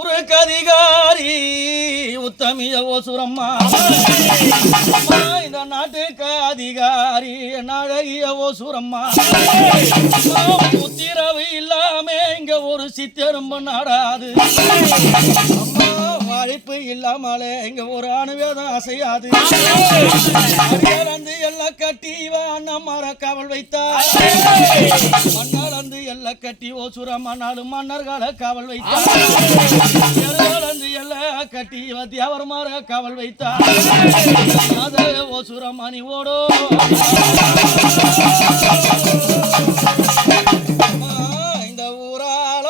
ஒரு கதிகாரி உத்தமிய ஓசுரம்மா. இந்த நாட்டுக்கு அதிகாரி நழகிய ஓசுரம்மா. அம்மா, உத்திரவு இல்லாம இங்க ஒரு சித்தெரும்பு நாடாது. அழைப்பு இல்லாமலே இங்க ஒரு அணுவேதம் அசையாது. எல்லாம் கட்டி அண்ணன் மர கவல் வைத்தார் கட்டி ஓசுரம் மண்ணாலும் மன்னர்களை காவல் வைத்தார். எல்லாம் கட்டி வத்தியாவர் மர காவல் வைத்தார். அது ஓசுரம் மணி ஓடோ. இந்த ஊராள.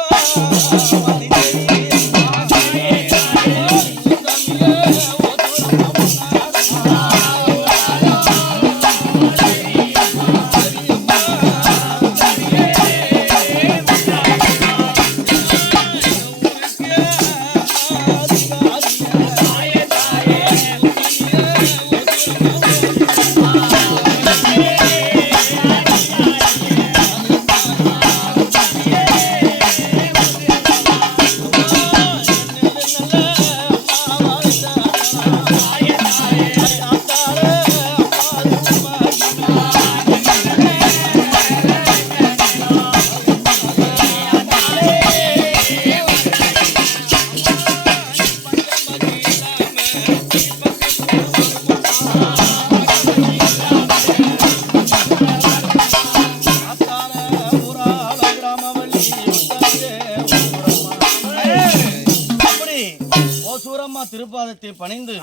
சூரம்மா திருப்பாதத்தை பணிந்து